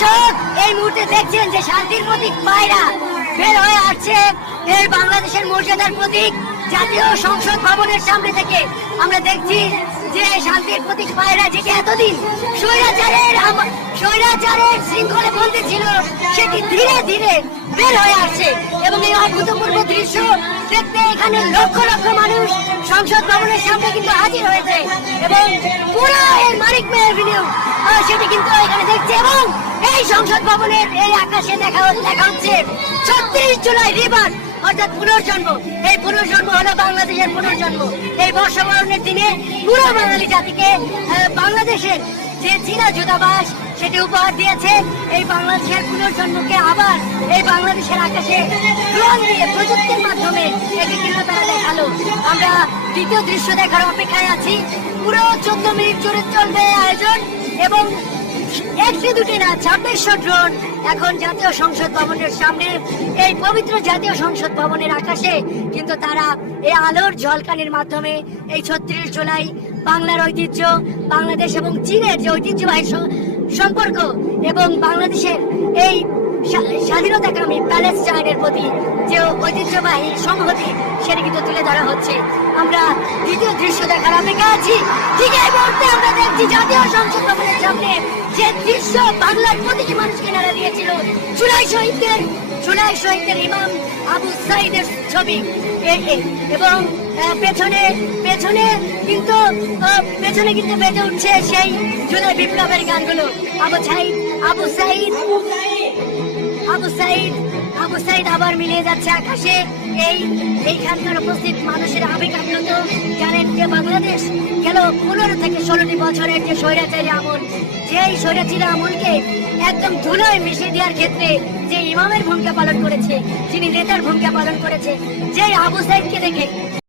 দর্শক এই মুহূর্তে দেখছেন যে শান্তির প্রতীক পায়রা বের হয়ে আসছে এই বাংলাদেশের মর্যাদার প্রতীক জাতীয় সংসদ ভবনের সামনে থেকে। আমরা দেখছি যে শান্তির প্রতীক পায়রা যেটি এতদিন স্বৈরাচারের শৃঙ্খলে বন্দী ছিল সেটি ধীরে ধীরে বের হয়ে আসছে এবং এই অভূতপূর্ব দৃশ্য দেখতে এখানে লক্ষ লক্ষ মানুষ সংসদ ভবনের সামনে কিন্তু হাজির হয়েছে এবং পুরো এর মানিক মেয়ের ভিডিও সেটি কিন্তু এখানে দেখছে এবং এই সংসদ ভবনের এই আকাশে দেখা হচ্ছে 36 জুলাই রিবার্থ অর্থাৎ পুনর্জন্ম। এই পুনর্জন্ম হলো বাংলাদেশের পুনর্জন্ম। এই বর্ষবরণের দিনে পুরো বাঙালি জাতিকে বাংলাদেশের যে চীনা দূতাবাস সেটি উপহার দিয়েছে এই বাংলাদেশের পুনর্জন্মকে আবার এই বাংলাদেশের আকাশে ড্রোন দিয়ে প্রযুক্তির মাধ্যমে এটি কিন্তু তারা দেখালো। আমরা দ্বিতীয় দৃশ্য দেখার অপেক্ষায় আছি। পুরো 14 মিনিট জুড়ে চলবে আয়োজন এবং একটি দুটি না 2600 ড্রোন এখন জাতীয় সংসদ ভবনের সামনে এই পবিত্র জাতীয় সংসদ ভবনের আকাশে কিন্তু তারা এই আলোর ঝলকানির মাধ্যমে এই 36 জুলাই বাংলার ঐতিহ্য, বাংলাদেশ এবং চীনের যে ঐতিহ্যবাহী সম্পর্ক এবং বাংলাদেশের এই স্বাধীনতাকামী প্যালেস্টাইনের প্রতি যে ঐতিহ্যবাহী সংহতি সেটি কিন্তু তুলে ধরা হচ্ছে। আমরা দ্বিতীয় দৃশ্য দেখার অপেক্ষা আছি। ঠিক এই মুহূর্তে আমরা দেখছি জাতীয় সংসদ ভবনের সামনে যে দৃশ্য বাংলার প্রতিটি মানুষকে নাড়া দিয়েছিল জুলাই শহীদদের ইমাম আবু সাইদের ছবি এবং পেছনে কিন্তু বেজে উঠছে সেই জুলাই বিপ্লবের গানগুলো। আবু সাইদ আবার মিলিয়ে যাচ্ছে আকাশে। এইখানকার উপস্থিত মানুষের আবেগ আপ্লুত। জানেন যে বাংলাদেশ গেল 15 থেকে 16টি বছরের যে স্বৈরাচারী আমল, যেই স্বৈরাচারী আমলকে একদম ধুলোয় মিশিয়ে দেওয়ার ক্ষেত্রে যে ইমামের ভূমিকা পালন করেছে, যিনি নেতার ভূমিকা পালন করেছে, যে আবু সাইদকে দেখে